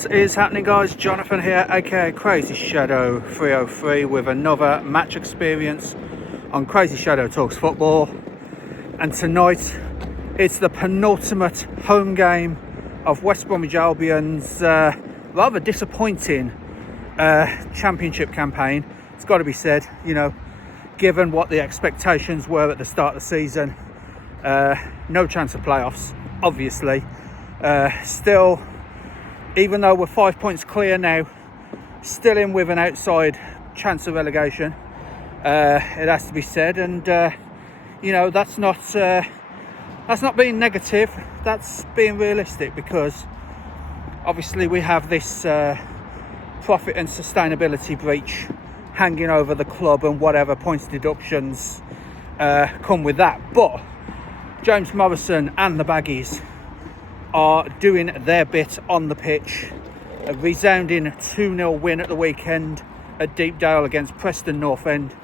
What is happening, guys? Jonathan here, aka CrazyShadow 303, with another match experience on CrazyShadow Talks Football. And tonight it's the penultimate home game of West Bromwich Albion's rather disappointing championship campaign. It's got to be said, you know, given what the expectations were at the start of the season. No chance of playoffs, obviously. Still, even though we're 5 points clear now, still in with an outside chance of relegation. It has to be said, and you know, that's not being negative. That's being realistic, because obviously we have this profit and sustainability breach hanging over the club, and whatever points deductions come with that. But James Morrison and the Baggies are doing their bit on the pitch. A resounding 2-0 win at the weekend at Deepdale against Preston North End.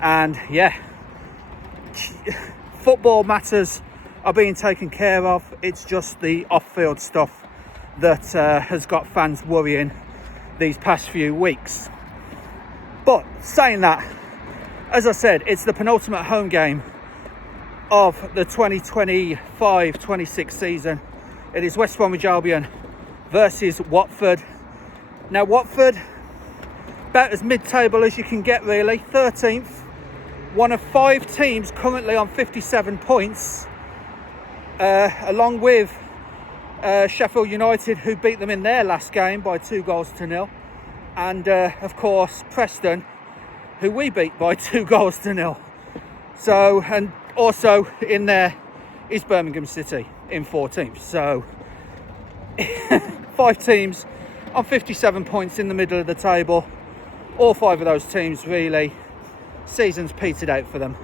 And yeah, football matters are being taken care of. It's just the off-field stuff that has got fans worrying these past few weeks. But saying that, as I said, it's the penultimate home game of the 2025-26 season. It is West Bromwich Albion versus Watford. Now, Watford, about as mid-table as you can get, really. 13th, one of 5 teams currently on 57 points, along with Sheffield United, who beat them in their last game by 2-0, and of course Preston, who we beat by 2-0. So, and also in there is Birmingham City in 14th. So 5 teams on 57 points in the middle of the table. All 5 of those teams, really, season's petered out for them.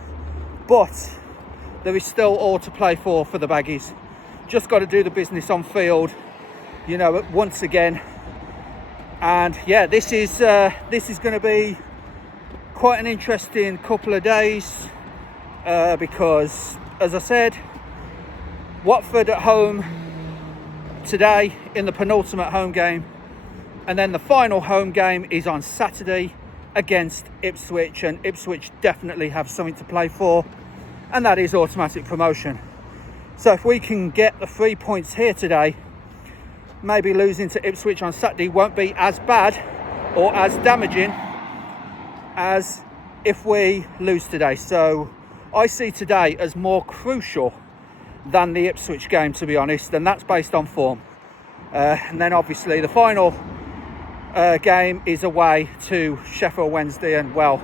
But there is still all to play for the Baggies. Just got to do the business on field, you know, once again. And yeah, this is going to be quite an interesting couple of days, because, as I said, Watford at home today in the penultimate home game, and then the final home game is on Saturday against Ipswich, and Ipswich definitely have something to play for, and that is automatic promotion. So if we can get the 3 points here today, maybe losing to Ipswich on Saturday won't be as bad or as damaging as if we lose today. So I see today as more crucial than the Ipswich game, to be honest, and that's based on form. And then obviously the final game is away to Sheffield Wednesday, and well,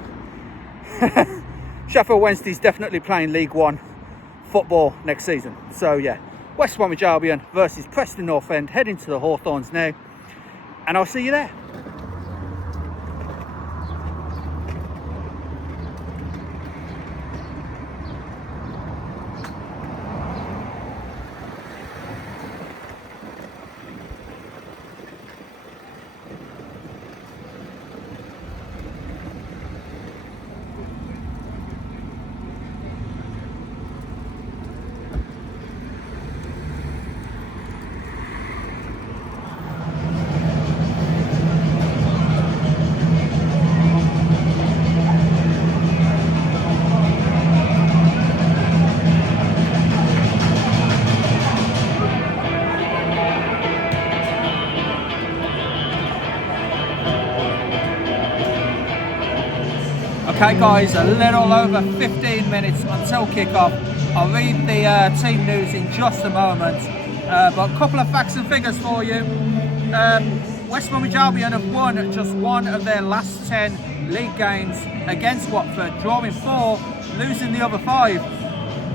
Sheffield Wednesday's definitely playing League One football next season. So yeah, West Bromwich Albion versus Preston North End, heading to the Hawthorns now, and I'll see you there. Okay guys, a little over 15 minutes until kickoff. I'll read the team news in just a moment, but a couple of facts and figures for you. West Bromwich Albion have won just 1 of their last 10 league games against Watford, drawing 4, losing the other 5.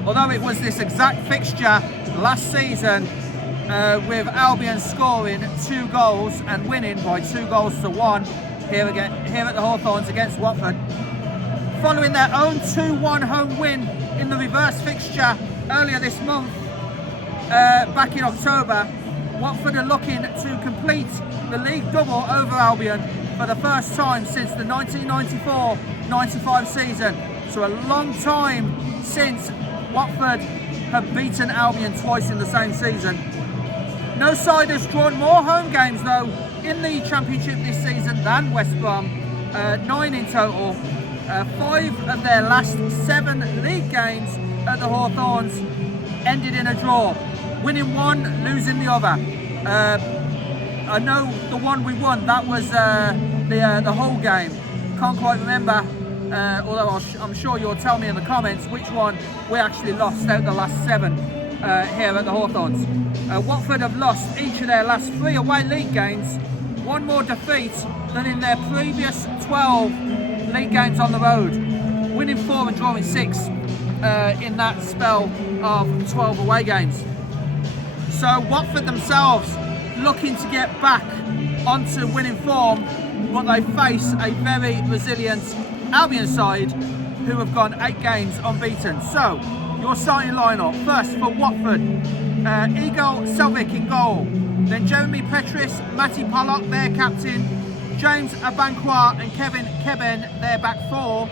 Although it was this exact fixture last season, with Albion scoring 2 goals and winning by 2-1 here at the Hawthorns against Watford. Following their own 2-1 home win in the reverse fixture earlier this month, back in October, Watford are looking to complete the league double over Albion for the first time since the 1994-95 season. So a long time since Watford have beaten Albion twice in the same season. No side has drawn more home games though in the Championship this season than West Brom, 9 in total. 5 of their last 7 league games at the Hawthorns ended in a draw, winning one, losing the other. I know the one we won, that was the whole game. Can't quite remember, although I'm sure you'll tell me in the comments which one we actually lost out the last 7 here at the Hawthorns. Watford have lost each of their last 3 away league games, one more defeat than in their previous 12 league games on the road, winning 4 and drawing 6 in that spell of 12 away games. So Watford themselves looking to get back onto winning form, but they face a very resilient Albion side who have gone 8 games unbeaten. So your starting lineup: first for Watford, Igor Selvik in goal, then Jeremy Petris, Matty Pollock their captain, James Abankwah and Kevin Keben their back 4,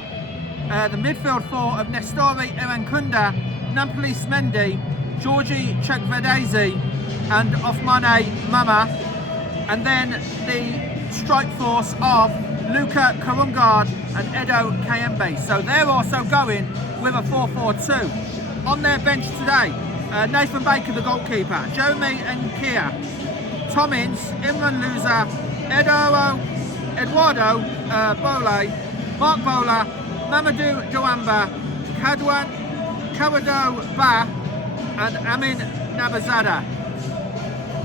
the midfield 4 of Nestori Irankunda, Nampalys Mendy, Georgi Chekvedezi and Othmane Mama, and then the strike force of Luka Karungard and Edo Kayembe. So they're also going with a 4-4-2. On their bench today, Nathan Baker the goalkeeper, Jeremy Nkia, Tom Ince, Imran Luza, Eduardo Bole, Mark Bowler, Mamadou Dwamba, Kawado Ba and Amin Nabazada.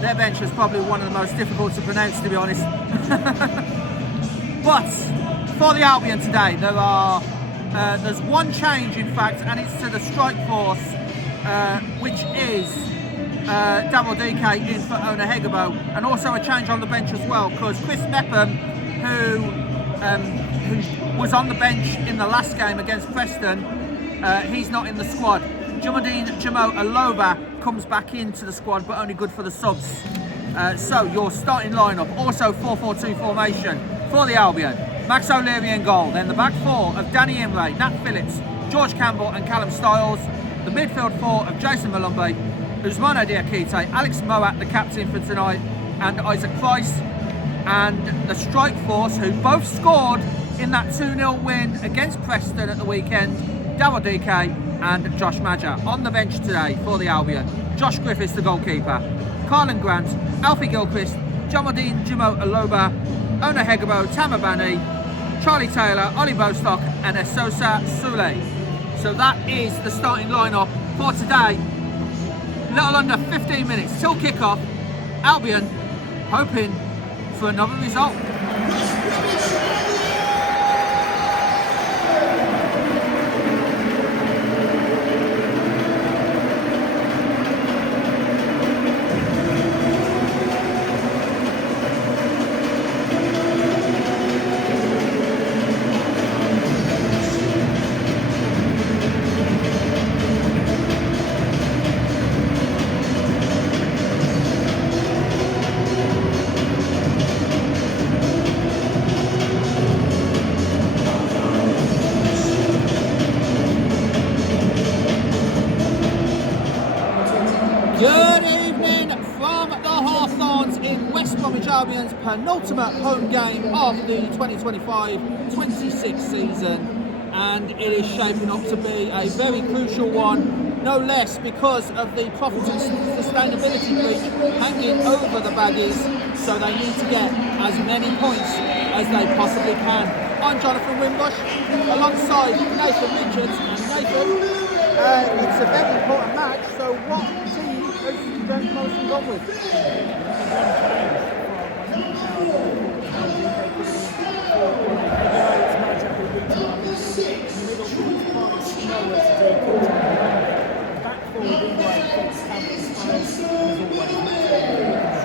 Their bench is probably one of the most difficult to pronounce, to be honest. But for the Albion today, there's one change in fact, and it's to the strike force, which is Daryl Dike in for Ona Hegabo, and also a change on the bench as well, because Chris Mepham, who was on the bench in the last game against Preston, he's not in the squad. Jumadine Jamo Aloba comes back into the squad, but only good for the subs. So your starting lineup, also 4-4-2 formation for the Albion. Max O'Leary in goal, then the back 4 of Danny Imray, Nat Phillips, George Campbell and Callum Stiles, the midfield 4 of Jason Malumbi, Ousmane Diakite, Alex Moat, the captain for tonight, and Isaac Price, and the strike force, who both scored in that 2-0 win against Preston at the weekend, Daryl Dike and Josh Madger. On the bench today for the Albion, Josh Griffiths the goalkeeper, Carlin Grant, Alfie Gilchrist, Jomadine Jimo Aloba, Ona Hegabo, Tamabani, Charlie Taylor, Ollie Bostock and Esosa Sule. So that is the starting lineup for today. Little under 15 minutes till kick-off. Albion hoping for another result. Good evening from the Hawthorns in West Bromwich Albion's penultimate home game of the 2025-26 season, and it is shaping up to be a very crucial one, no less because of the profit and sustainability breach hanging over the Baggies, so they need to get as many points as they possibly can. I'm Jonathan Wimbush, alongside Nathan Richards, and Nathan, it's a very important match, so what team has Ben Colson gone with?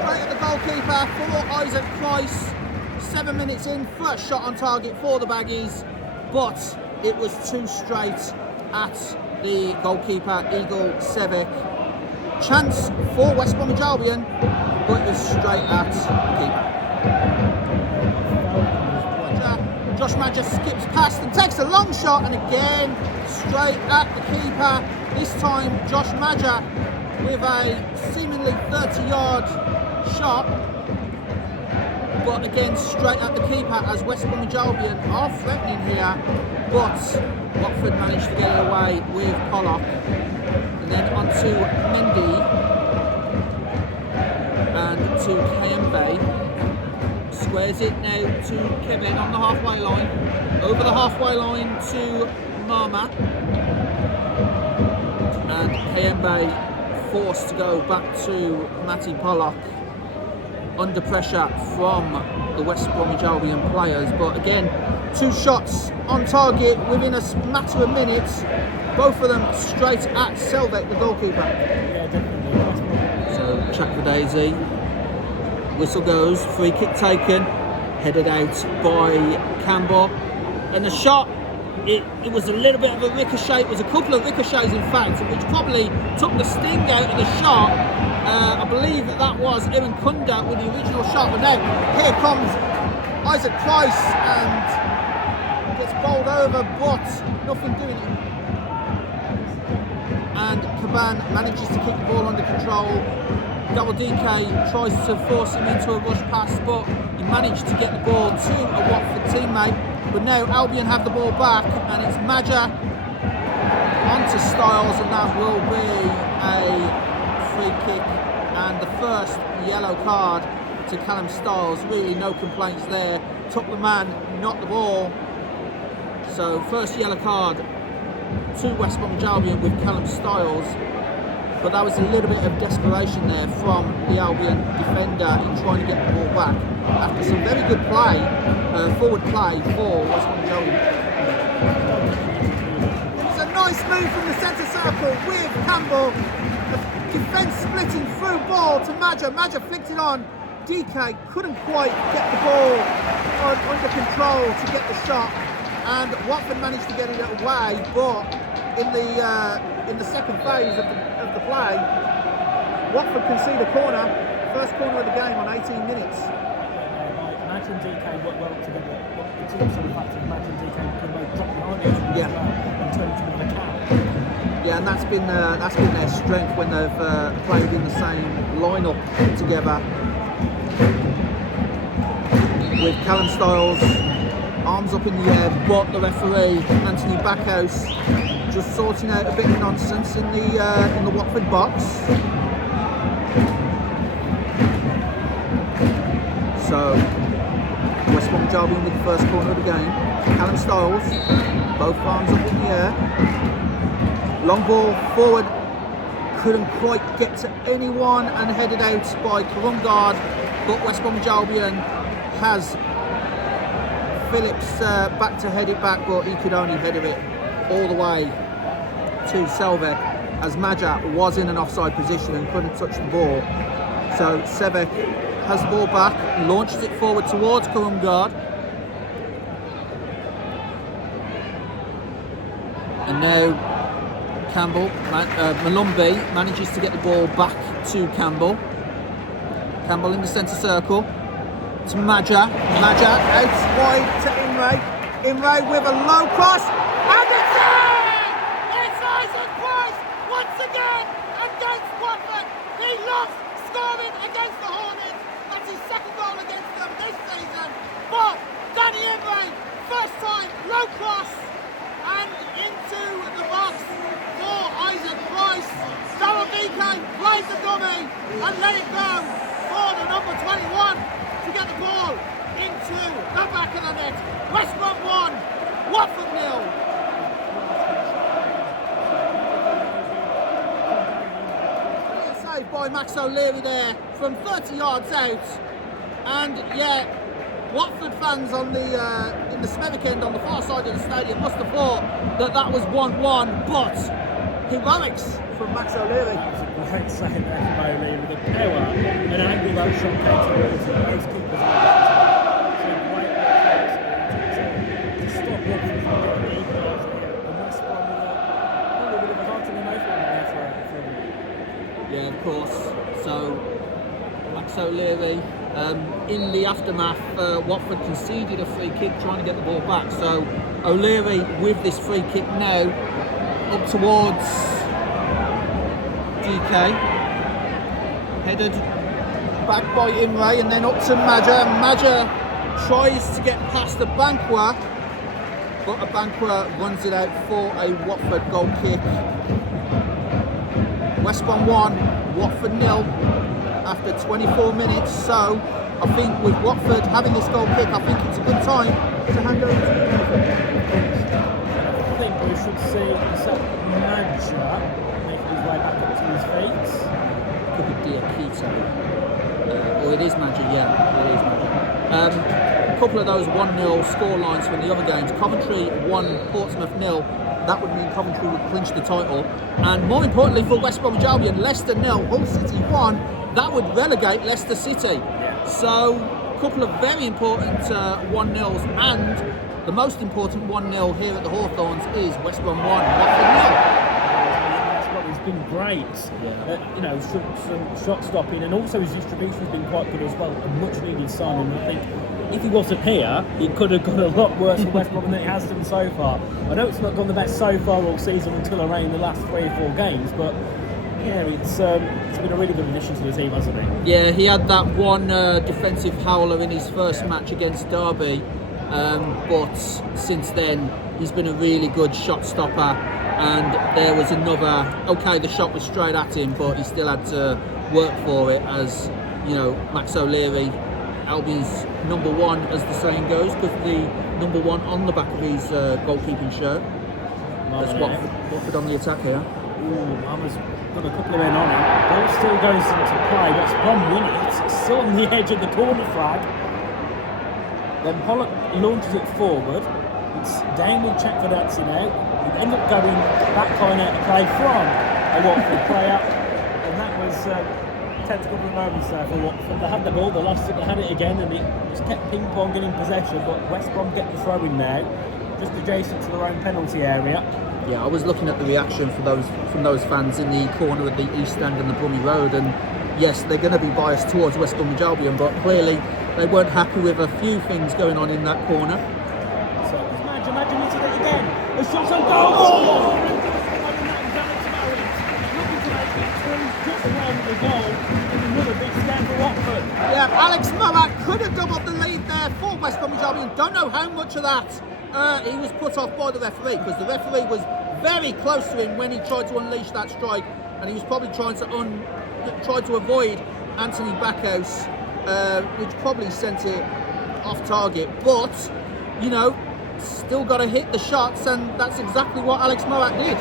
Straight at the goalkeeper for Isaac Price. 7 minutes in, first shot on target for the Baggies, but it was too straight at the goalkeeper, Igor Selvik. Chance for West Bromwich Albion, but it was straight at the keeper. Josh Madger skips past and takes a long shot, and again straight at the keeper. This time Josh Madger with a seemingly 30-yard shot, but again straight at the keeper as West Bromwich Albion are threatening here, but Watford managed to get it away with Pollock, and then onto Mendy and to Imray. Squares it now to Kevin on the halfway line, over the halfway line to Mama, and Imray forced to go back to Matty Pollock under pressure from the West Bromwich Albion players. But again, 2 shots on target within a matter of minutes, both of them straight at Selvek, the goalkeeper. Yeah, definitely. So check the daisy, whistle goes, free kick taken, headed out by Campbell, and the shot, it was a little bit of a ricochet. It was a couple of ricochets in fact, which probably took the sting out of the shot. I believe that was Evan Kunda with the original shot, but now here comes Isaac Price and gets bowled over, but nothing doing it. And Caban manages to keep the ball under control. Double Dike tries to force him into a rush pass, but he managed to get the ball to a Watford teammate. But now Albion have the ball back, and it's Maja onto Styles, and that will be a free kick and the first yellow card to Callum Styles. Really no complaints there. Took the man, not the ball. So first yellow card to West Bromwich Albion with Callum Styles. But that was a little bit of desperation there from the Albion defender in trying to get the ball back after some very good play, forward play for West Bromwich Albion. It's a nice move from the centre circle with Campbell. The defence splitting through ball to Maja. Maja flicked it on. Dike couldn't quite get the ball under control to get the shot, and Watford managed to get it away, but in the second phase of the play, Watford concede a corner, first corner of the game on 18 minutes. Matt and Dike worked well together. The team sort of fact that Matt and Dike could both drop behind each other as well and turn into an attack. Yeah, and that's been their strength when they've played in the same lineup together. With Callum Styles, arms up in the air, but the referee Anthony Backhouse just sorting out a bit of nonsense in the Watford box. So West Bromwich Albion with the first corner of the game. Callum Styles, both arms up in the air. Long ball forward, couldn't quite get to anyone and headed out by Kurungard, but West Bromwich Albion has Phillips back to head it back, but he could only header it all the way to Selvek as Maja was in an offside position and couldn't touch the ball. So Selvek has the ball back, launches it forward towards Kurungard, and now Campbell, Malumbi manages to get the ball back to Campbell. Campbell in the centre circle to Maja. Maja out wide to Imray. Imray with a low cross, and it's in! It's Isaac Price once again against Watford. He loves scoring against the Hornets. That's his second goal against them this season. But Danny Imray, first time, low cross, and into the box for Isaac Price. Darryl Dike plays the dummy and let it go for the number 21 to get the ball into the back of the net. West Brom 1, Watford 0. Saved by Max O'Leary there from 30 yards out, and yeah, Watford fans on in the Smethwick end on the far side of the stadium must have thought that was 1-1, but heroics from Max O'Leary. That was a great save there from O'Leary with the power and angle that shot came towards him. Those keepers are to stop Watford from getting the equaliser here. And West Brom with a bit of a heart in the mouth there for him. Yeah, of course. So Max O'Leary. In the aftermath, Watford conceded a free kick trying to get the ball back. So O'Leary with this free kick now up towards Dike. Headed back by Imray and then up to Madja. Madja tries to get past the Bankwa, but a Bankwa runs it out for a Watford goal kick. West Brom 1, Watford 0 after 24 minutes. So I think with Watford having this goal kick, I think it's a good time to hand over to you. I think we should see Madja making his way back up to his feet. Could be Dike. Or it is Madja, yeah, it is Madja. A couple of those 1-0 score lines from the other games. Coventry 1, Portsmouth 0. That would mean Coventry would clinch the title. And more importantly for West Bromwich Albion, Leicester 0, Hull City 1. That would relegate Leicester City. So a couple of very important 1-0s, and the most important 1-0 here at the Hawthorns is West Brom 1, Watford 0. He's been great, some shot stopping, and also his distribution has been quite good as well. A much needed signing. I think if he wasn't here, it could have gone a lot worse for West Brom than it has done so far. I know it's not gone the best so far all season until around the last 3 or 4 games, but yeah, it's been a really good addition to the team, hasn't it? Yeah, he had that one defensive howler in his first match against Derby, but since then he's been a really good shot stopper. And there was another, okay, the shot was straight at him, but he still had to work for it, as you know, Max O'Leary, Albion's number 1, as the saying goes, because the number 1 on the back of his goalkeeping shirt. That's Watford on the attack here. Mama's got a couple of men on him. Ball still goes into play. West Brom win it. It's still on the edge of the corner flag. Then Pollock launches it forward. It's down with Chakvadatsi now. It ended up going back line out to play from a Watford player, and that was tense couple of moments there for Watford. They had the ball, they lost it, they had it again, and it just kept ping-ponging in possession, but West Brom get the throw in now, just adjacent to their own penalty area. Yeah, I was looking at the reaction from those fans in the corner of the East End and the Bromwich Road, and yes, they're going to be biased towards West Bromwich Albion, but clearly they weren't happy with a few things going on in that corner. So imagine it's it again. The shot's on goal. Oh! Yeah, Alex Murray could have doubled the lead there for West Bromwich Albion. Don't know how much of that he was put off by the referee, because the referee was very close to him when he tried to unleash that strike, and he was probably trying to avoid Anthony Backhouse, which probably sent it off target. But you know, still got to hit the shots, and that's exactly what Alex Moat did.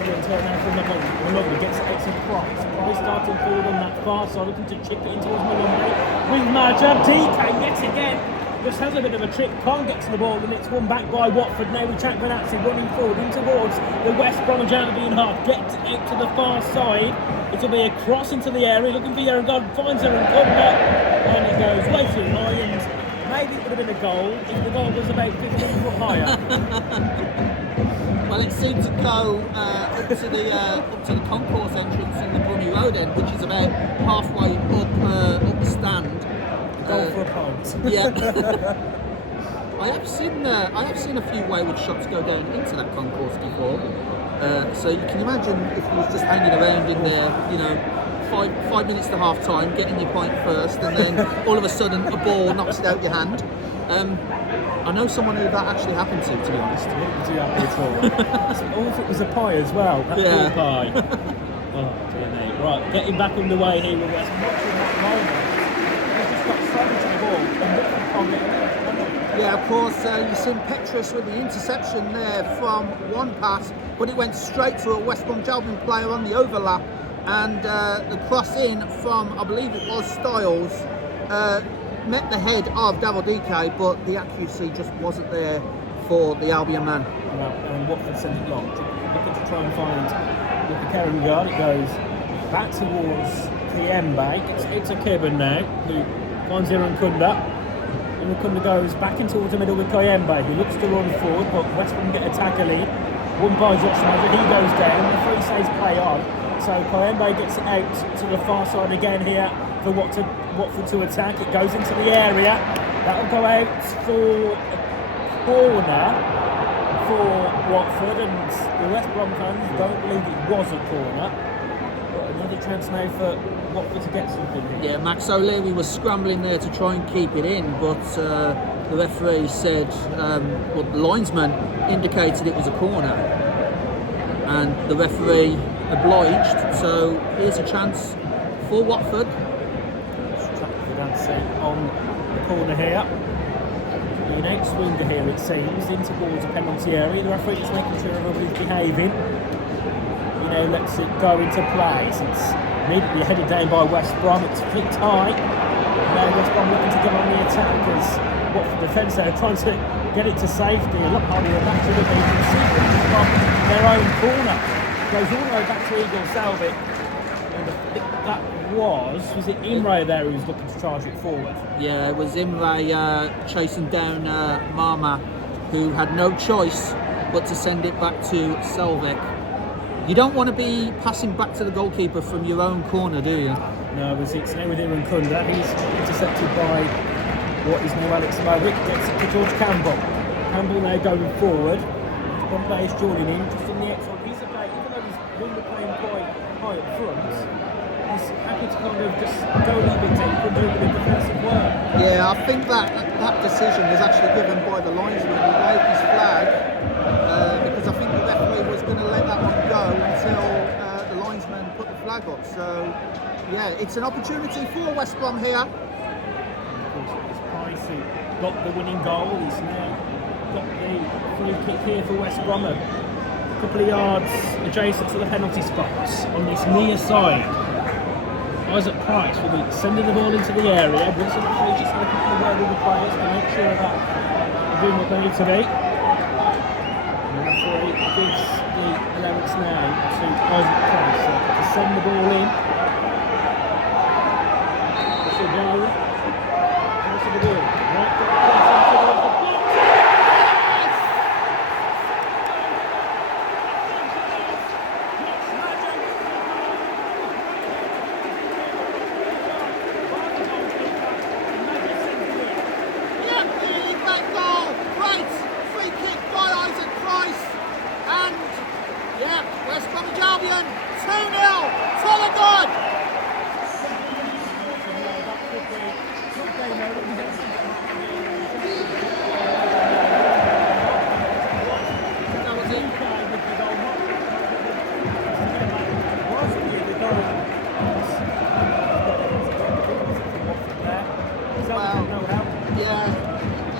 Malumbi gets it across. Price starting forward on that far side, looking to chip it in towards Malumbi. With Madja, Dike yet again just has a bit of a trick, can't get to the ball, and it's won back by Watford now with Chakvadatsi running forward in towards the West Bromwich Albion half. Gets it to the far side. It'll be a cross into the area, looking for Yerongod, finds her and Cumber, and it goes way too high, and maybe it would have been a goal if the goal was about 15 foot higher. Well, it seemed to go up to the concourse entrance in the Bromwich Road end, which is about halfway up the stand. Goal for a point. Yeah. I have seen a few wayward shots go down into that concourse before. So you can imagine if he was just hanging around in there, you know, 5 minutes to half time, getting your point first, and then all of a sudden a ball knocks it out your hand. I know someone who that actually happened to be honest. What did you happen at all? If it was a pie as well, that poor pie. Oh dear me. Right, getting back underway here with West Brom. They've just got so much of the ball and nothing from it. Yeah, of course, you've seen Petrus with the interception there from one pass, but it went straight to a West Brom Albion player on the overlap, and the cross in from, I believe it was Styles, met the head of Daryl Dike, but the accuracy just wasn't there for the Albion man. Well, and Watford sent it long, looking to try and find the carrying guard. It goes back towards Kiembe. It's a Kibben now, who finds Irukunda. Irukunda goes back in towards the middle with Kiembe, who looks to run forward, but West Brom get a tackle in. One by Josh Madden, he goes down, the free says play on. So Kiembe gets it out to the far side again here for Watford to attack. It goes into the area. That'll go out for a corner for Watford, and the West Brom fans don't believe it was a corner. big chance now for Watford to get something here. Yeah, Max O'Leary was scrambling there to try and keep it in, but the referee said, well, the linesman indicated it was a corner, and the referee obliged. So here's a chance for Watford. On the corner here. An out-swinger here, it seems, in towards the penalty area. The referee just making sure everybody's behaving. Lets it go into play. It's immediately headed down by West Brom. It's flicked high. Now West Brom looking to go on the attack as Watford defence there trying to get it to safety. Look how they're back to the beat. You can see it from their own corner. Goes all the way back to Eagle Salvik. And I think that was it Imray there who was looking to charge it forward? Yeah, it was Imray chasing down Marma, who had no choice but to send it back to Salvik. You don't want to be passing back to the goalkeeper from your own corner, do you? No, it's now with Iran Kunda. He's intercepted by what is now Alex Mowick. Gets it to George Campbell. Campbell now going forward. One player's joining in just on the outside piece of play. Even though he's really playing quite high up front, he's happy to kind of just go a little bit deeper and do a bit of defensive work. Yeah, I think that decision was actually given by the linesman. He waved his flag because I think the referee was going to let that one go until the linesman put the flag up. So, yeah, it's an opportunity for West Brom here. Of course, it's Price who got the winning goal. He's now got the free kick here for West Brom. A couple of yards adjacent to the penalty spots on this near side. Isaac Price will be sending the ball into the area. Once the referee just had a couple of words with the players to make sure that they're doing what they need to be. And the referee gives the allowance now to Isaac Price to send the ball in. What's the ball? What's the ball? Right, West Bromwich Albion 2-0 to the good.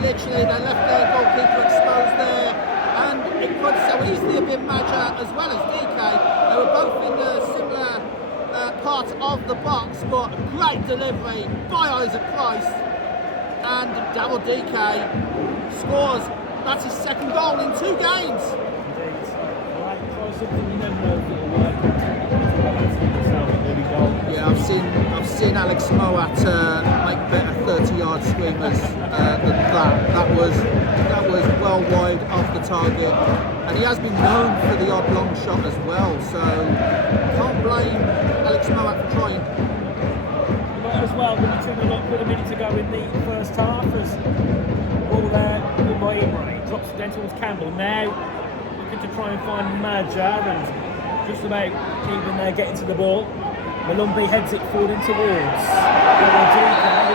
Literally, they left their goalkeeper exposed there, and it could so easily have been Maja as well as Dike. They were both in the similar part of the box, but a great delivery by Isaac Price, and Daryl Dike scores. That's his second goal in 2 games. Yeah, I've seen Alex Moat make better 30-yard screamers than that. That was well wide off the target, and he has been known for the odd long shot as well. So can't blame Alex Moat for trying. Might as well when you took a look with a minute to go in the first half as ball there by Imray drops it down towards Campbell. Now looking to try and find Maja and just about keeping there getting to the ball. Malumbi heads it forward in towards Dike, who's been held.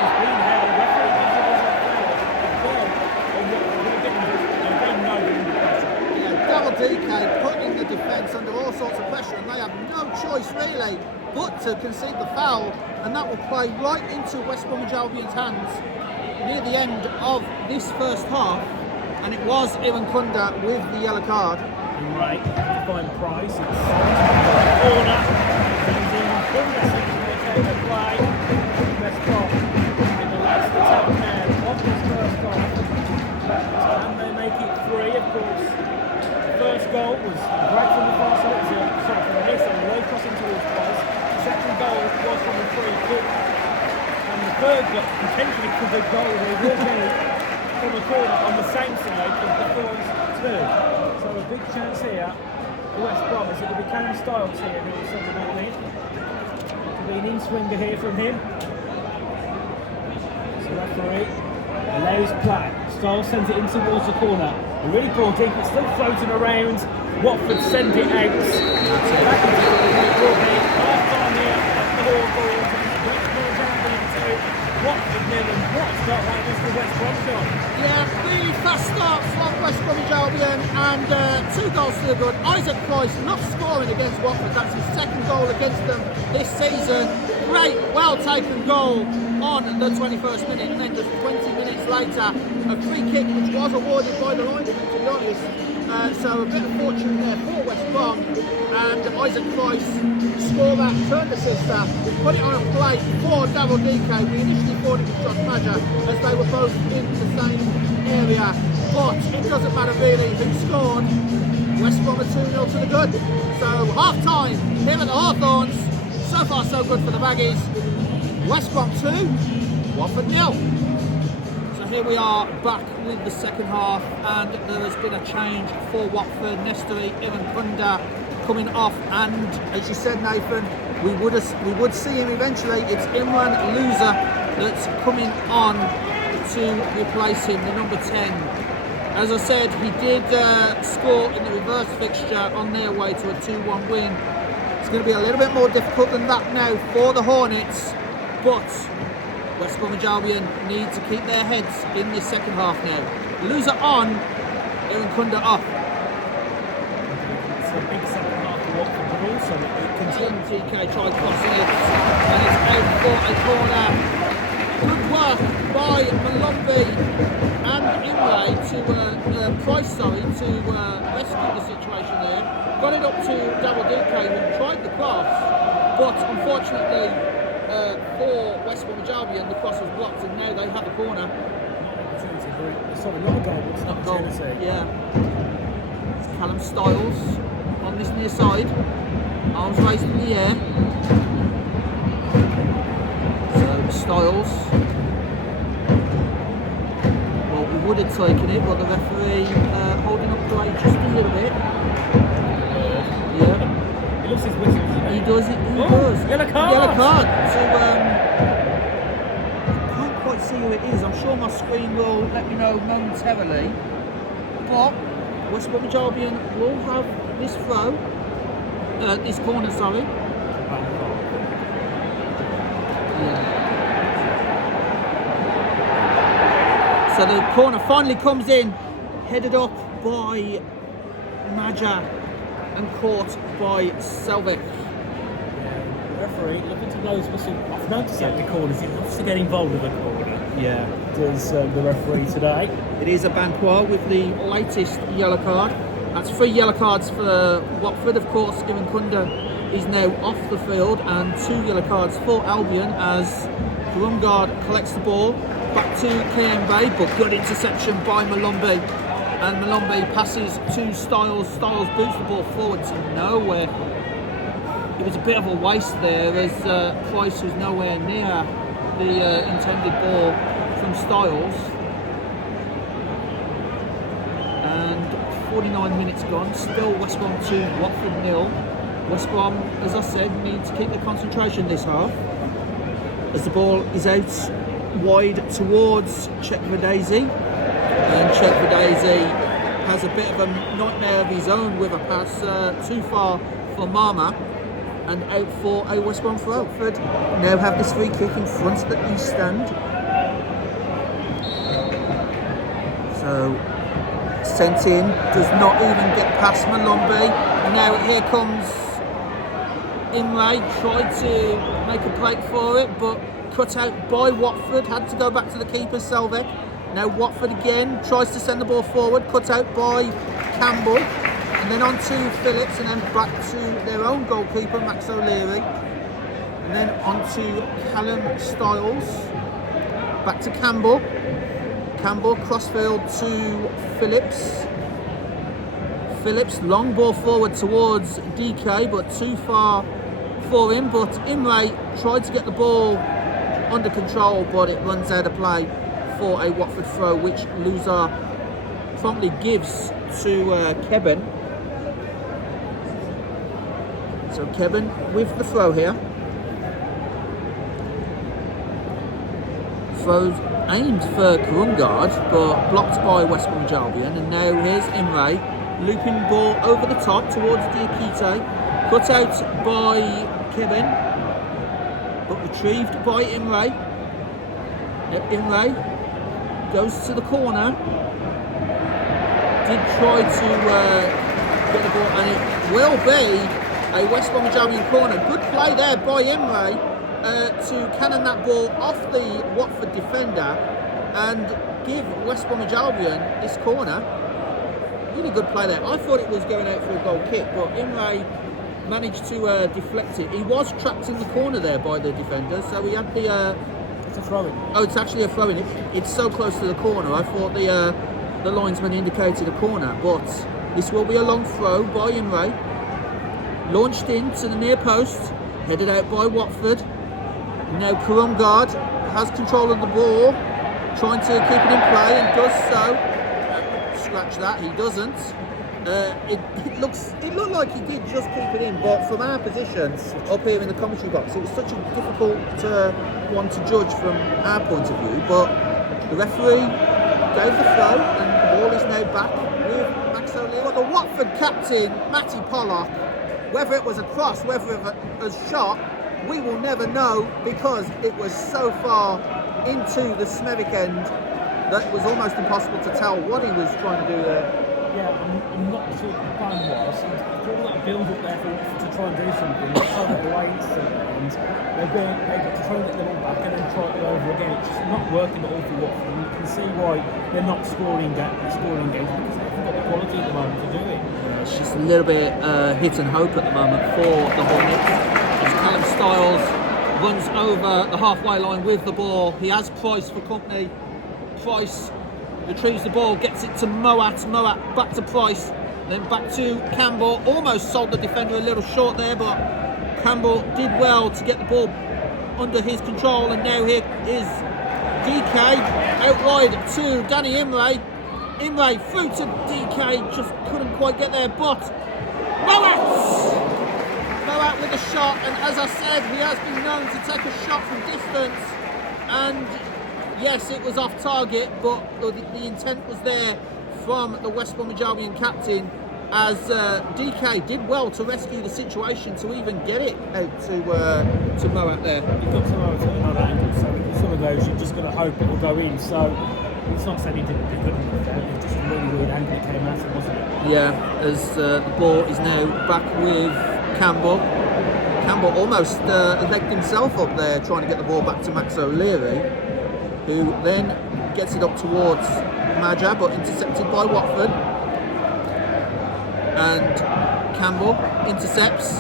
Daryl Dike putting the defence under all sorts of pressure, and they have no choice really but to concede the foul, and that will play right into West Bromwich Albion's hands near the end of this first half, and it was Iran Kunda with the yellow card. Right, to find Price. It's corner. Kunda seems to take the play. West Brom in the last attack now of this first goal. And they make it 3, of course. The first goal was right from the far side, from the miss and a low crossing towards Price. The second goal was from the free kick. And the third goal potentially could be a goal. They will get it from the corner on the same side of the Hawthorns 2. So a big chance here for West Brom as it will be Karen Stiles here who will send the ball in. It'll be an in-swinger here from him. So referee allows play. Stiles sends it in towards the corner. A really poor deep, it's still floating around. Watford send it out. Half time here the good. Isaac Price not scoring against Watford. That's his second goal against them this season. Great, well taken goal on the 21st minute, and then just 20 minutes later, a free kick which was awarded by the linesman, to be honest. So a bit of fortune there for West Brom, and Isaac Price scored that, turned the sister, put it on a plate for Double Dike. We initially thought it was Josh Madger as they were both in the same area, but it doesn't matter really who scored. West Brom are 2-0 to the good. So half time here at the Hawthorns. So far so good for the Baggies. West Brom 2, Watford 0. So here we are back with the second half, and there has been a change for Watford. Nestori Irankunda coming off, and as you said, Nathan, we would see him eventually. It's Imray Loser that's coming on to replace him, the number 10. As I said, he did score in the reverse fixture on their way to a 2-1 win. It's going to be a little bit more difficult than that now for the Hornets, but West Bromwich Albion need to keep their heads in this second half now. Loser on, Irankunda off. It's a big second half for Watford, but also it continues. Dike tried crossing it, and it's out for a corner. Good work by Malombi and Imray to Price, to rescue the situation there. Got it up to Double Dike, who tried the cross, but unfortunately for West Bromwich Albion, the cross was blocked, and now they have a corner. Sorry, not a goal, it's not a goal. Yeah. It's Callum Styles on this near side, arms raised in the air. So Styles, well, we would have taken it, but the referee holding up play just a little bit. Yeah. He looks his whistle. He does it. He does. Yellow card. Yellow card. So I can't quite see who it is. I'm sure my screen will let me know momentarily. But West Bromwich Albion will have this throw, this corner. Sorry. Yeah. So the corner finally comes in, headed up by Madger and caught by Selvik. Referee looking to blow his whistle. I've noticed that the corners, he loves to get involved with the corner. Yeah. Does the referee today. It is a Banquo with the latest yellow card. That's 3 yellow cards for Watford. Of course, Irankunda is now off the field, and 2 yellow cards for Albion as Bromgard collects the ball back to Imray, but good interception by Malombi. And Malombi passes to Styles. Styles boots the ball forward to nowhere. It was a bit of a waste there as Price was nowhere near the intended ball from Styles. And 49 minutes gone, still West Brom 2, Watford 0. West Brom, as I said, need to keep their concentration this half. As the ball is out wide towards Chekvedezi. And Chekvedezi has a bit of a nightmare of his own with a pass too far for Mama. And out for a West Brom throw. Watford now have this free kick in front of the east stand. So sent in, does not even get past Malombi. Now here comes Imray, tried to make a break for it, but cut out by Watford, had to go back to the keeper, Selvik. Now Watford again tries to send the ball forward, cut out by Campbell. And then on to Phillips, and then back to their own goalkeeper, Max O'Leary. And then on to Callum Styles. Back to Campbell. Campbell, crossfield to Phillips. Phillips, long ball forward towards Dike, but too far for him. But Imray tried to get the ball under control, but it runs out of play for a Watford throw, which Loser promptly gives to Kevin. So Kevin with the throw here. Throws aimed for Bromgard, but blocked by West Bromwich Albion. And now here's Imray, looping ball over the top towards Dike. Cut out by Kevin, but retrieved by Imray. Imray goes to the corner. Did try to get the ball, and it will be a West Bromwich Albion corner. Good play there by Imray to cannon that ball off the Watford defender and give West Bromwich Albion this corner. Really good play there. I thought it was going out for a goal kick, but Imray managed to deflect it. He was trapped in the corner there by the defender, so he had the... It's a throw-in. Oh, it's actually a throw-in. It's so close to the corner. I thought the linesman indicated a corner, but this will be a long throw by Imray. Launched into the near post, headed out by Watford. Now Kurumgard has control of the ball, trying to keep it in play, and does so. Scratch that, he doesn't. It looked like he did just keep it in, but from our position up here in the commentary box, it was such a difficult one to judge from our point of view. But the referee gave the throw, and the ball is now back with Max O'Leary. But the Watford captain, Matty Pollock, whether it was a cross, whether it was a shot, we will never know, because it was so far into the Smethwick end that it was almost impossible to tell what he was trying to do there. Yeah, I'm not sure what the plan was. And for all that build up there to try and do something, they kind of away instantly, and they got to try and get the ball back and then try it over again. It's just not working at all for Watford, and you can see why they're not scoring games, because they haven't got the quality at the moment to do it. It's just a little bit hit and hope at the moment for the Hornets. As Callum Styles runs over the halfway line with the ball. He has Price for company. Price retrieves the ball, gets it to Moat back to Price, then back to Campbell. Almost sold the defender a little short there, but Campbell did well to get the ball under his control, and now here is Dike out wide to Danny Imray. Imray through to Dike, just couldn't quite get there, but Moat with a shot, and as I said, he has been known to take a shot from distance, and yes, it was off target, but the intent was there from the West Bromwich Albion captain, as Dike did well to rescue the situation to even get it out to Moat there. He got to Moat at another angle, so some of those you're just going to hope it will go in. So it's not saying he didn't do good enough there, it was just a really weird angle it came at it, wasn't it? Yeah, as the ball is now back with Campbell. Campbell almost legged himself up there trying to get the ball back to Max O'Leary, who then gets it up towards Maja, but intercepted by Watford. And Campbell intercepts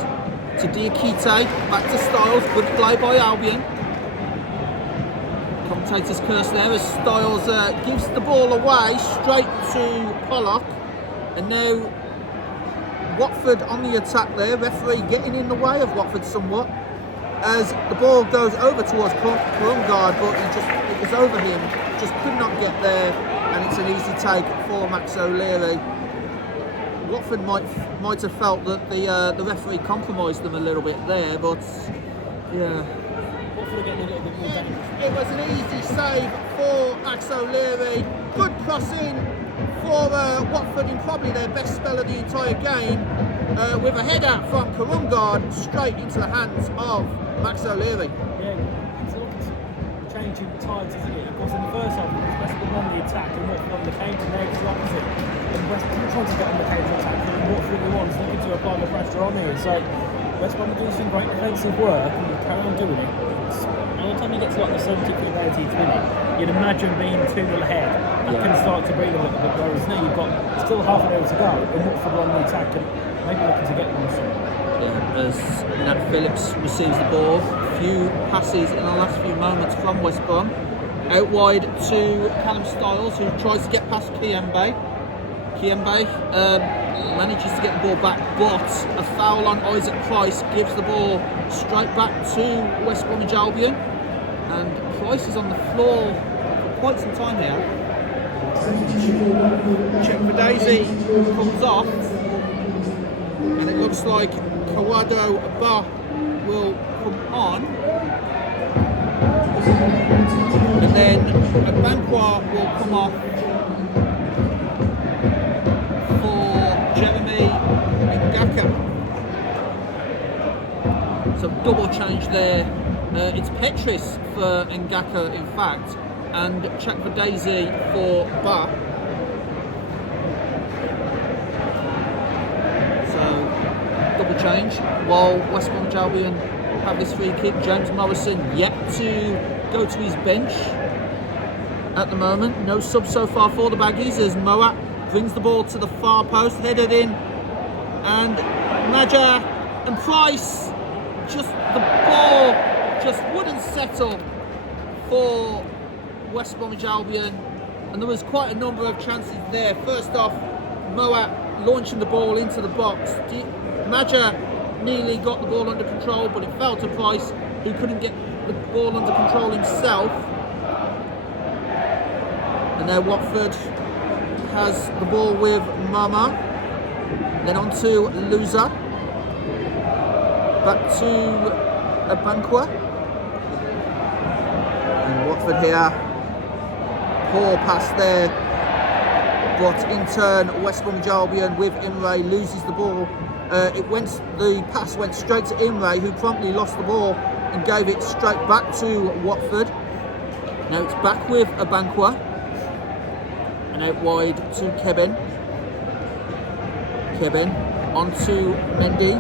to Diakite, back to Styles, good play by Albion. Commentators curse there as Styles gives the ball away straight to Pollock. And now Watford on the attack there, referee getting in the way of Watford somewhat, as the ball goes over towards Kurumgard, but it was over him, just could not get there, and it's an easy take for Max O'Leary. Watford might have felt that the referee compromised them a little bit there, but yeah. Watford getting a little bit more dangerous. It was an easy save for Max O'Leary. Good crossing for Watford in probably their best spell of the entire game, with a header from Kurumgard straight into the hands of Max O'Leary. Yeah, it's a lot of changing tides, isn't it? Of course, in the first half, it was West Brom on the attack and Watford on the counter. Now it's the opposite. And West Brom trying to get on the counter attack, and Watford really wants looking to apply the pressure on here. So West Brom are doing some great defensive work, and they carry on doing it. By the time you get to like the 70th or 80th minute, you'd imagine being 2-0 ahead, that can start to breathe a little bit, whereas now you've got still half an hour to go, and Watford are on the attack and maybe looking to get one soon. Yeah, as Nat Phillips receives the ball, few passes in the last few moments from West Brom. Out wide to Callum Styles, who tries to get past Kiembe. Kiembe manages to get the ball back, but a foul on Isaac Price gives the ball straight back to West Bromwich Albion. And Price is on the floor for quite some time here. Check for Daisy comes off, and it looks like Kawado Ba will come on, and then Abankwa will come off for Jeremy Ngaka. So double change there. It's Petris for Ngaka, in fact, and check for Daisy for Ba. change. While West Bromwich Albion have this free kick, James Morrison yet to go to his bench at the moment. No sub so far for the Baggies as Moat brings the ball to the far post, headed in, and Major and Price, just the ball just wouldn't settle for West Bromwich Albion, and there was quite a number of chances there. First off, Moat launching the ball into the box. Major nearly got the ball under control, but it fell to Price, who couldn't get the ball under control himself. And now Watford has the ball with Mama, then on to Loser, back to Abankwa, and Watford here, poor pass there, but in turn West Bromwich Albion with Imray loses the ball. The pass went straight to Imray, who promptly lost the ball and gave it straight back to Watford. Now it's back with Abankwa, and out wide to Kevin. On to Mendy.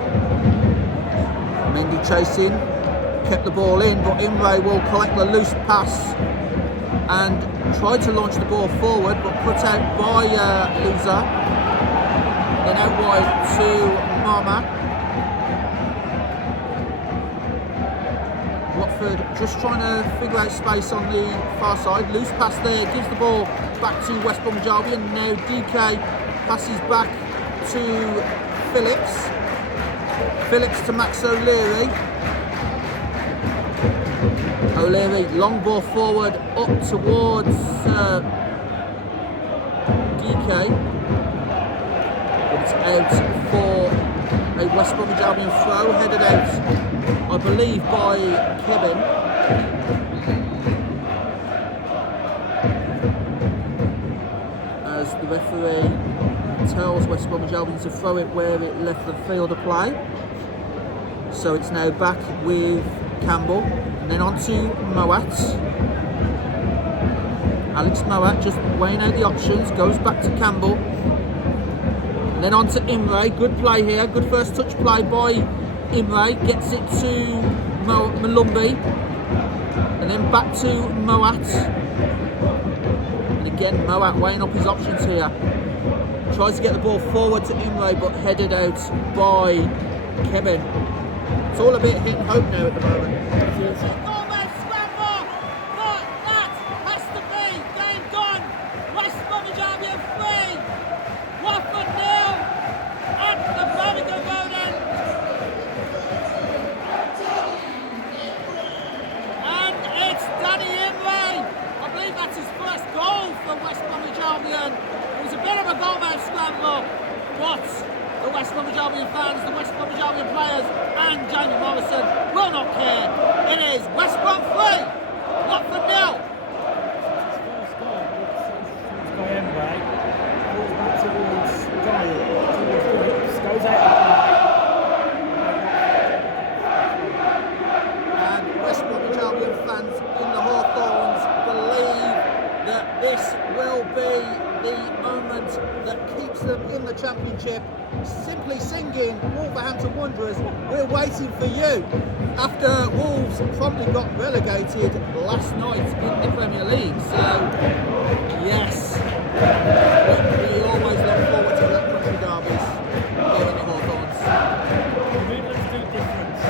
Mendy chasing, kept the ball in, but Imray will collect the loose pass and try to launch the ball forward, but put out by Loser. Then out wide to Mama. Watford just trying to figure out space on the far side. Loose pass there, gives the ball back to West Bromwich Albion. Now Dike passes back to Phillips. Phillips to Max O'Leary. O'Leary, long ball forward up towards Dike. It's out for a West Bromwich Albion throw, headed out, I believe, by Kevin. As the referee tells West Bromwich Albion to throw it where it left the field of play. So it's now back with Campbell, and then on to Moat. Alex Moat just weighing out the options, goes back to Campbell, and then on to Imray. Good play here, good first touch play by Imray, gets it to Malumbi, and then back to Moat. And again, Moat weighing up his options here. Tries to get the ball forward to Imray, but headed out by Kevin. It's all a bit hit and hope now at the moment. Almost scramble, but that has to be game gone. West Bromwich Albion 3, Watford 0 at the Birmingham Road end. And it's Danny Imray. I believe that's his first goal for West Bromwich Albion. It was a bit of a goal-mouth scramble, but the West Bromwich Albion fans, the West Bromwich Albion players and Jamie Morrison will not care. It is West Brom 3, Watford 0. First goal by Imray, falls back towards Phillips, goes out of play. And West Bromwich Albion fans in the Hawthorns believe that this will be the moment that keeps them in the Championship, simply singing Wolverhampton Wanderers, we're waiting for you, after Wolves promptly got relegated last night in the Premier League. So yes, we always look forward to Black Country derbies here in the Hawthorns. The Midlands do difference.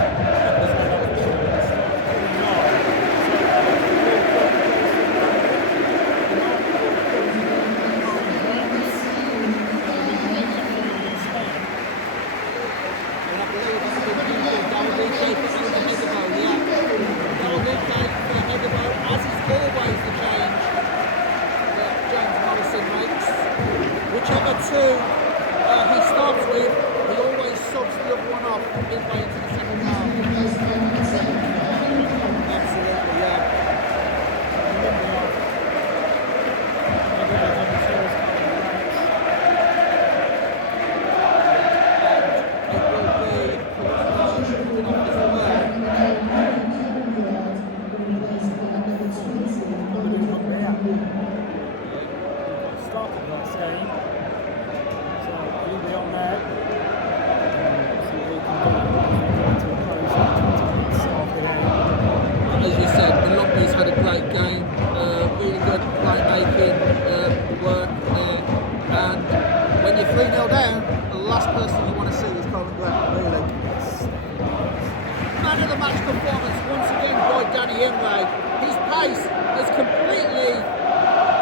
the match performance once again by Danny Imray. His pace has completely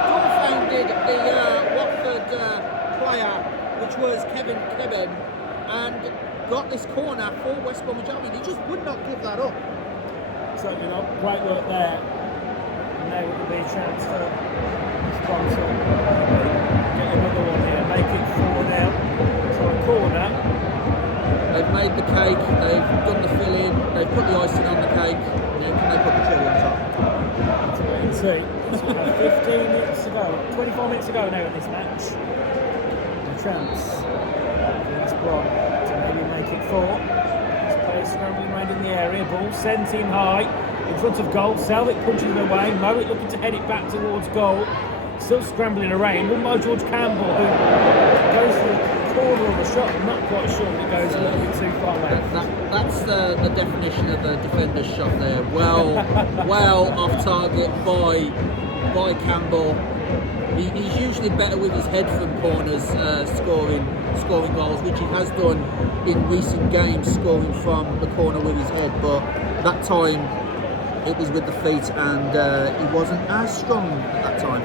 dumbfounded the Watford player, which was Kevin Kibben, and got this corner for West Bromwich Albion. He just would not give that up. Certainly not. Great work there. And there would be a chance for sponsor. Get another one here. Make it 4-0. So a corner. They've made the cake, they've done the filling, they've put the icing on the cake, and then can they put the cherry on top? That's a wait and see. So 15 minutes to go. 24 minutes to go now in this match. A chance against Brom to maybe make it 4. This player scrambling around in the area. Ball sent in high in front of goal. Selvig punching it away. Mowat looking to head it back towards goal. Still scrambling around. One by George Campbell, who goes for the corner of the shot. I'm not quite sure if it goes a little bit too far left. That's the definition of a defender's shot there. Well off target by Campbell. He's usually better with his head from corners, scoring goals, which he has done in recent games, scoring from the corner with his head. But that time it was with the feet, and he wasn't as strong at that time.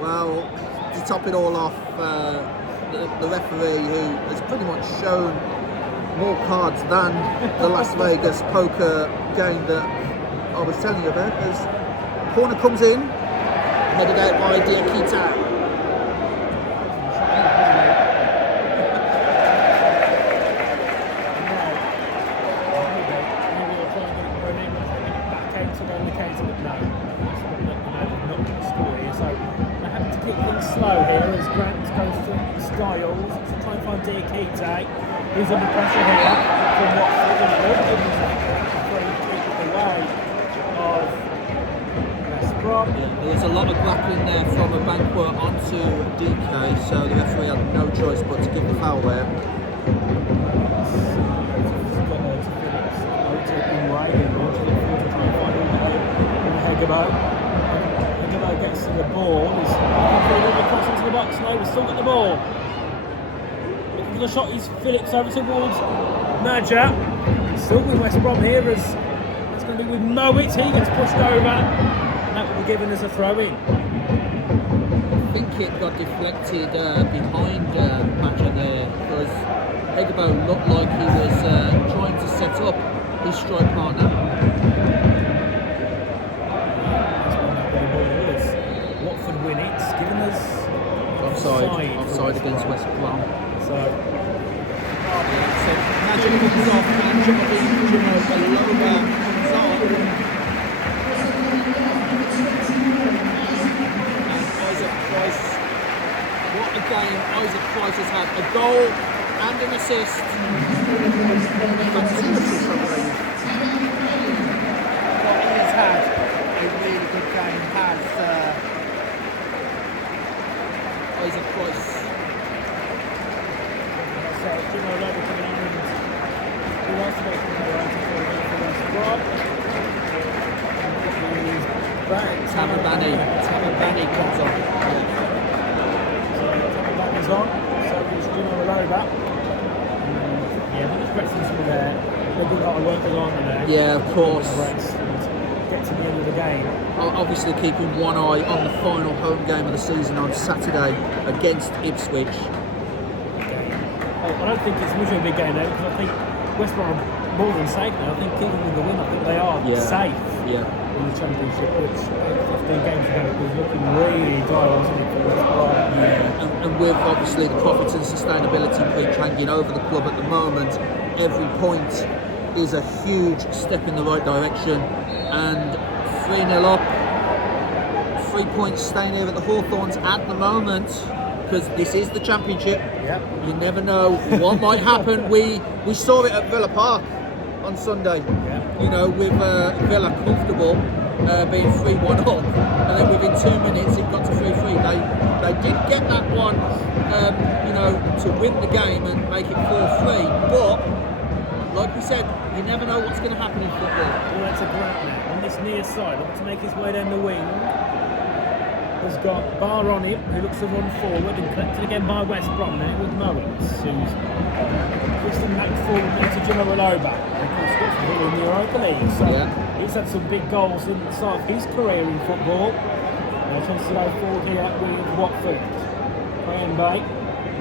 Well, to top it all off, the referee, who has pretty much shown more cards than the Las Vegas poker game that I was telling you about, as corner comes in, headed out by Dike. He's under pressure here from Watford, and West Brom. There's a lot of grappling there from a banquet onto Dike, so the referee had no choice but to give the foul there. Hegebo gets to the ball. He's looking for another cross into the box. No, we've still got the ball. The shot is Phillips over towards Madja. Still with West Brom here, as it's going to be with Mowat. He gets pushed over, and that will be given as a throw-in. I think it got deflected behind Madja there, because Hegebo looked like he was trying to set up his strike partner. Watford win it, given us offside against West Brom. So Magic comes off and Jumo Baloba comes on. And Isaac Price, what a game Isaac Price has had. A goal and an assist. Well, he has had a really good game, has Isaac Price. Jumo Baloba coming on, and who else to go for West Brom? Tababani comes on. So Tababani's on, so it's Jumo Baloba. Yeah, but there's Wrexham still there. They've got a lot of work on there. Yeah, of course. Get to the end of the game. Obviously keeping one eye on the final home game of the season on Saturday against Ipswich. I don't think it's much of a big game now, because I think West Brom are more than safe now. I think even with the win, I think they are safe in the Championship, which 15 games ago was looking really dire, wasn't it, for West Brom? Yeah, and with obviously the profits and sustainability peak hanging over the club at the moment, every point is a huge step in the right direction, and 3-0 up, 3 points staying here at the Hawthorns at the moment, because this is the Championship. Yep. You never know what might happen. We saw it at Villa Park on Sunday. Yeah. You know, with Villa comfortable being 3-1 up, and then within 2 minutes it got to 3-3. They did get that one, you know, to win the game and make it 4-3. But like we said, you never know what's going to happen in football. Well, that's a grab now on this near side. Looking to make his way down the wing. has got Bar on him, who looks to run forward, and collected again by West Brom now with Mowens, who's twisting back forward now to Jimmy Reloba. Of course, Watford in the Europa League, so he's had some big goals in the start of his career in football. Tries to go forward here with Watford. Playing back,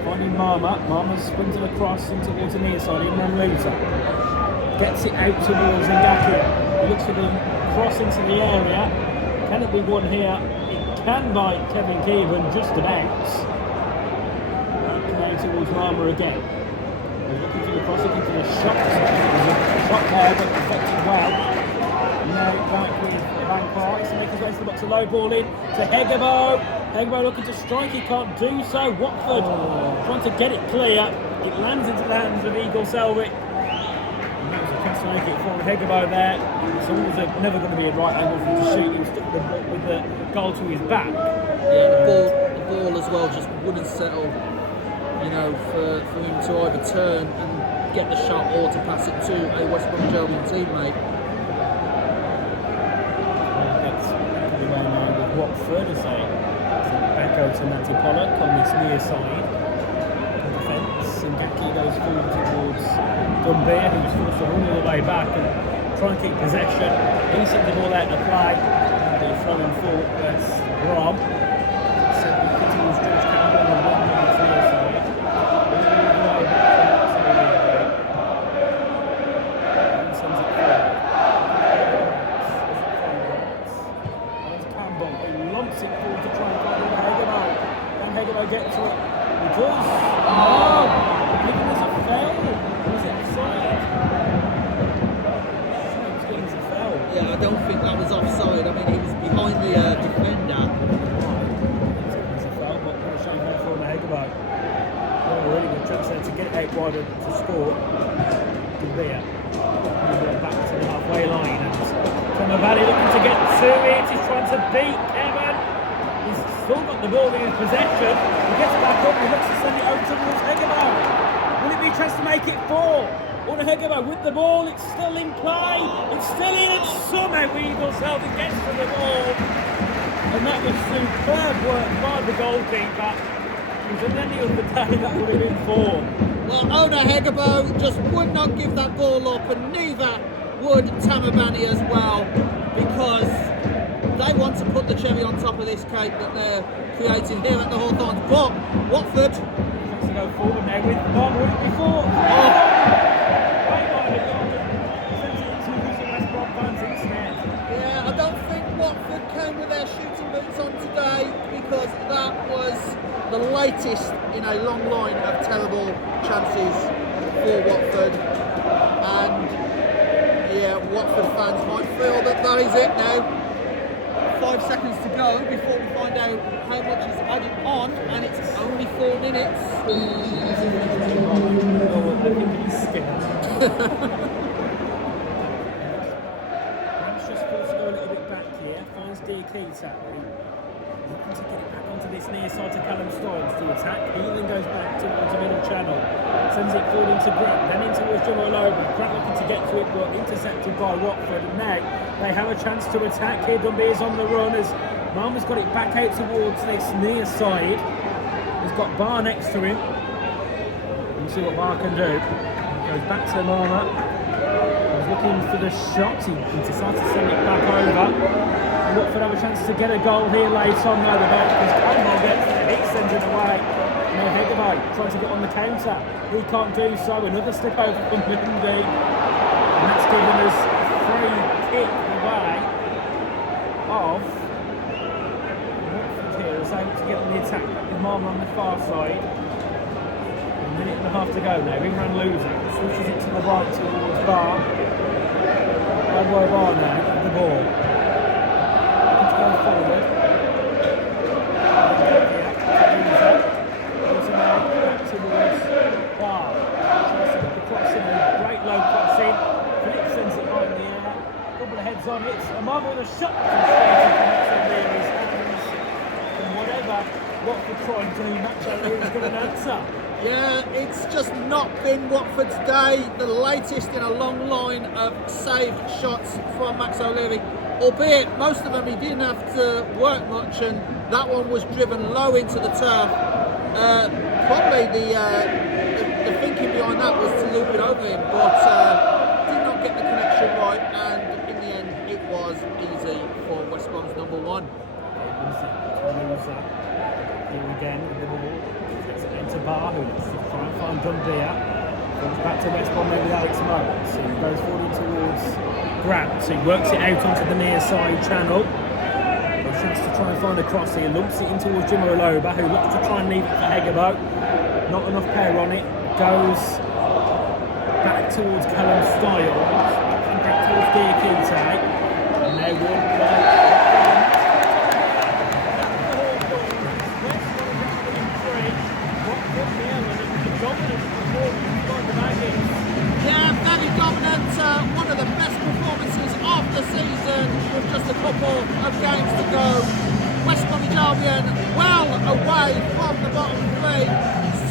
finding Marma. Marma's sprinting across in towards the near side, and then Luta gets it out towards Ngaki. He looks to be cross into the area. Can it be won here? It can by Kevin Keevan, just about. Okay, towards Marma again. He's looking for the cross, looking for the shot. There's a shot there, but deflected well. Now back with Van Parks to make his way to the box, a low ball in to Hegebo. Hegebo looking to strike, he can't do so. Watford trying to get it clear. It lands into the hands of Eagle Selwick. And that was a chance to make it for Hegebo there. So it was never going to be a right angle for him to shoot. He was stuck with the goal to his back. Yeah, the ball as well just wouldn't settle, you know, for him to either turn and get the shot or to pass it to a West Bromwich Albion teammate. Watford as they back over to Matty Pollock on this near side. Defence, Ngaki goes forward towards Dunbeer, who's forced to run all the way back and try and keep possession. He sent the ball out to play. They're throwing forward, that's Brom. Sent it towards George Campbell on this near side. All the way back to the area. And sends it forward. Lumps it forward to try and find Hegebo. Can Hegebo get to it? He does. Oh! Maybe there's a foul. Was it offside? It was a foul. Yeah, I don't think that was offside. I mean, he was behind the defender. It was a foul, but what a shame there for Hegebo. Well, a really good chance there to get out wide to score. Good beer. Back to the halfway line. And Valley looking to get to it. He's trying to beat Evan. He's still got the ball in his possession. He gets back up. He looks to send it over towards Hegebo. Will it be a chance to make it 4? Or Hegebo with the ball. It's still in play. It's still in, and somehow Eagle Selwick gets to the ball. And that was superb work by the goalkeeper. If it was any other day, that would have been 4. Well, owner Hegebo just would not give that ball up, and neither would Tamabani as well, because they want to put the cherry on top of this cake that they're creating here at the Hawthorns. But Watford has to go forward now with Marma before. Yeah, I don't think Watford came with their shooting boots on today, because that was the latest in a long line of terrible chances for Watford. And yeah, Watford fans might feel that that is it now. 5 seconds to go before we find out how much is added on, and it's only 4 minutes. Bram's just forced to go a little bit back here, finds Dike looking to get it back onto this near side to Callum Stiles to attack. He then goes back towards the middle channel, sends it forward into Grant, then in towards Jimmy Reloba. Grant looking to get to it, but intercepted by Watford, and now they have a chance to attack here. Dunby is on the run as Marma's got it back out towards this near side. He's got Bar next to him. We'll see what Bar can do. Goes back to Marma. He's looking for the shot. He decides to send it back over. Watford have a chance to get a goal here late on now, because Campbell gets it, he sends it away. Now Hegebo trying to get on the counter. He can't do so. Another slip over from Lindy. And that's given us a free kick away of Watford here. Is able to get on the attack with Marma on the far side. A minute and a half to go now. Imray losing. Switches it to the right towards Bar. Bar now with the ball. Going forward. Back towards Bar. Tries to get the cross in, a great low cross in. Philip sends it high in the air. A couple of heads on it. Marma with a shot. And whatever Watford try and do, Matchday is going to answer. Yeah, it's just not been Watford's day. The latest in a long line of saved shots from Max O'Leary. albeit most of them he didn't have to work much, and that one was driven low into the turf. Probably the thinking behind that was to loop it over him, but did not get the connection right, and in the end it was easy for West Brom's number one. Here again with the ball. It's into Bar, who lets it try and find Dundee. Goes back to West Brom with Alex Moe. So he goes forward towards Grant. So he works it out onto the near side channel. A chance to try and find a cross here. Lumps it in towards Jim Oloba, who looks to try and leave it for Hegabo. Not enough power on it. Goes back towards Callum Styles. And back towards Dike. And now we'll Yeah, very dominant. One of the best performances of the season with just a couple of games to go. West Bromwich Albion well away from the bottom three.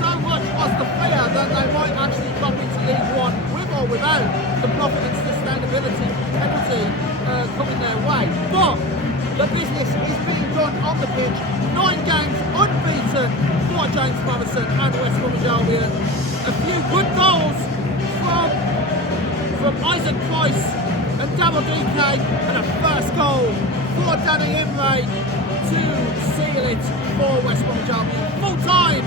So much was the fear that they might actually drop into League One with or without the profit and sustainability penalty coming their way. But the business is being done on the pitch. 9 games unbeaten for James Morrison and West Bromwich Albion. A few good goals from Isaac Price and Daryl Dike, and a first goal for Danny Imray to seal it for West Bromwich Albion. Full time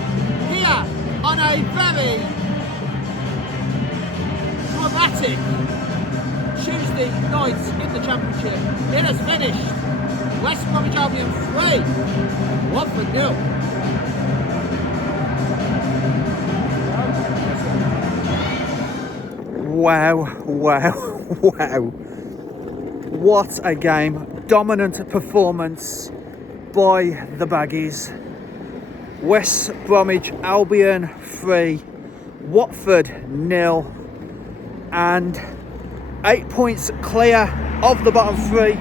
here on a very dramatic Tuesday night in the Championship. It has finished. West Bromwich Albion 3, Watford 0. Wow, wow, wow. What a game. Dominant performance by the Baggies. West Bromwich Albion 3, Watford 0, and 8 points clear of the bottom 3.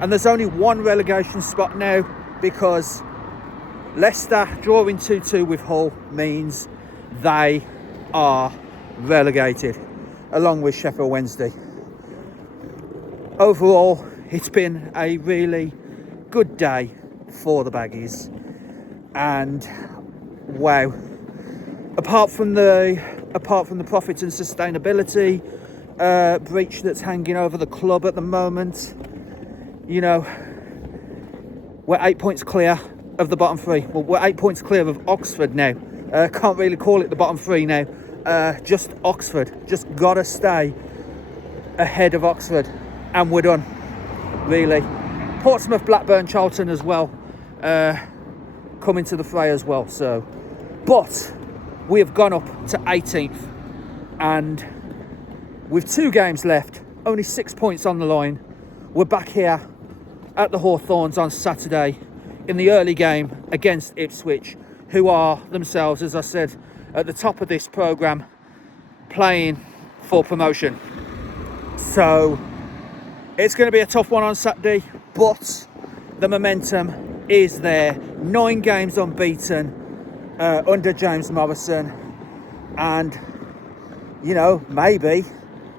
And there's only one relegation spot now, because Leicester drawing 2-2 with Hull means they are relegated, along with Sheffield Wednesday. Overall, it's been a really good day for the Baggies, and wow, apart from the profit and sustainability breach that's hanging over the club at the moment, you know, we're 8 points clear of the bottom 3. Well, we're 8 points clear of Oxford now. Can't really call it the bottom 3 now. Just Oxford. Just gotta stay ahead of Oxford, and we're done, really. Portsmouth, Blackburn, Charlton as well come into the fray as well. So, but we have gone up to 18th, and with 2 games left, only 6 points on the line, we're back here at the Hawthorns on Saturday in the early game against Ipswich, who are themselves, as I said at the top of this programme, playing for promotion. So it's going to be a tough one on Saturday, but the momentum is there. 9 games unbeaten under James Morrison, and you know, maybe,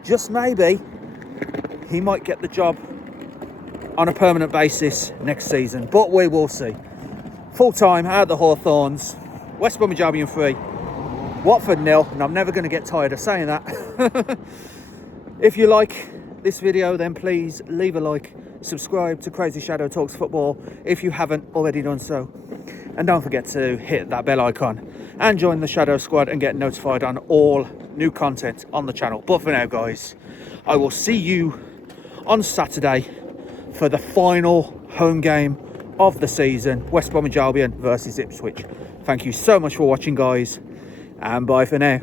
just maybe, he might get the job on a permanent basis next season, but we will see. Full time at the Hawthorns, West Bromwich Albion 3, Watford 0, and I'm never going to get tired of saying that. If you like this video, then please leave a like, subscribe to CrazyShadow Talks Football if you haven't already done so, and don't forget to hit that bell icon and join the Shadow Squad and get notified on all new content on the channel. But for now, guys, I will see you on Saturday for the final home game of the season, West Bromwich Albion versus Ipswich. Thank you so much for watching, guys, and bye for now.